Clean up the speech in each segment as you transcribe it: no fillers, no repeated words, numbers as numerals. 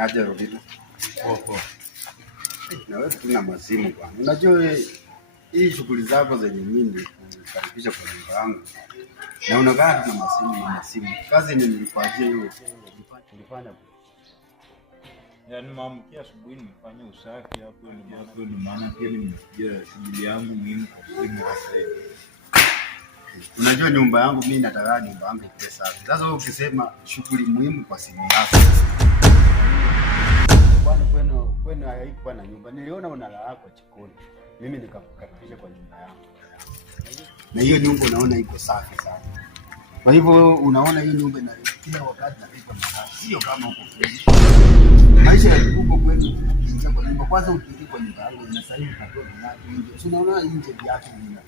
Nyaje Robito. Popo. Na wewe tuna masimu bwana. Unajua hii shughuli zako zenye mimi kukaribisha kwa nyumba yangu. Na unakaa tuna masimu. Kazi nilikuajia hiyo. Nilifanya. Yaani nimeamkia asubuhi nimefanya usafi hapo ni maana pia nimekuja shughuli yangu muhimu kwa simu sasa hivi. Unajua nyumba yangu mimi nataka nyumba yangu iwe safi. Sasa wewe ukisema shughuli muhimu kwa simu yako. Bwana kwenu haikuwa na nyumba. Niliona unalala kwa jikoni. Mimi nikakukaribisha kwa nyumba yangu. Na hiyo nyumba unaona iko safi sana. Kwa hivyo unaona hii nyumba na kila wakati napika mahali. Sio kama huko kwenu. Maisha ya huko kwenu ukiingia kwa nyumba kwanza ukiingia kwa nyumba yangu na sasa hivi katoa na nje. Unaona nje viatu vina.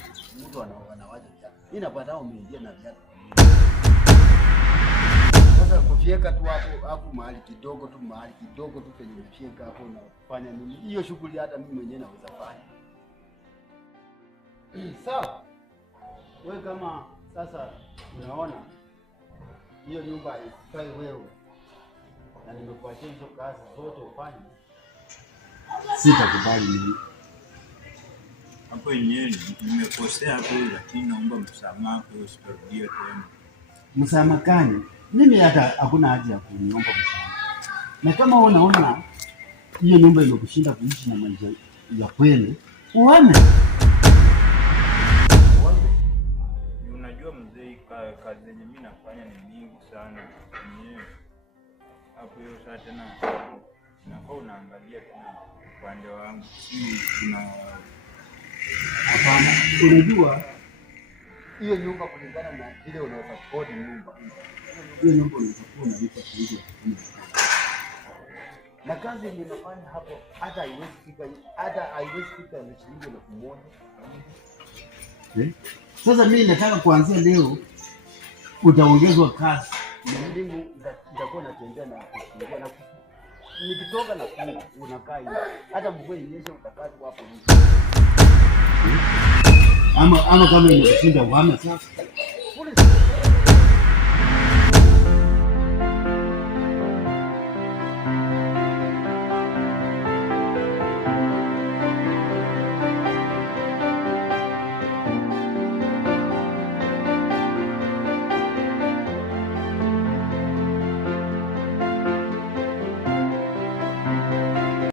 Mtu anawaja viatu. Mimi napata umeingia na viatu. Sasa kufieka tu hapo mahali kidogo tu penye kufieka hapo na kufanya nini? Hiyo shughuli hata mimi mwenyewe naweza fanya. Sawa. Wewe kama sasa unaona hiyo nyumba haifai wewe. Na nimekuachia hizo kazi zote ufanye. Sitakubali mimi. Hapo yenyewe nimekosea hapo lakini naomba msamaha kwa usirudie tena. Msamaha gani? Mimi hata hakuna haja ya kuniomba msamaha. Na kama wewe unaona hiyo nyumba imekushinda kuishi na maisha ya kweli, uone. Unajua mzee, kazi yenye mimi nafanya ni nyingi sana. Hapo hiyo saa tena nafaa unaangalia tena upande wangu. Hapana, unajua hiyo nyumba kulingana na ile unaweza kodi nyumba. Hiyo nyumba unaweza kuwa unalipa shilingi 10,000. Na kazi ninafanya hapo hata haiwezi fika na shilingi 1,000. Sasa mimi nataka kuanzia leo utaongezwa kazi. Mimi nitakuwa natembea na kufungua na nikitoka na funga unakaa hivi. Hata mvua inyeshe utakaa tu hapo. Ama kama inashinda uhame sasa.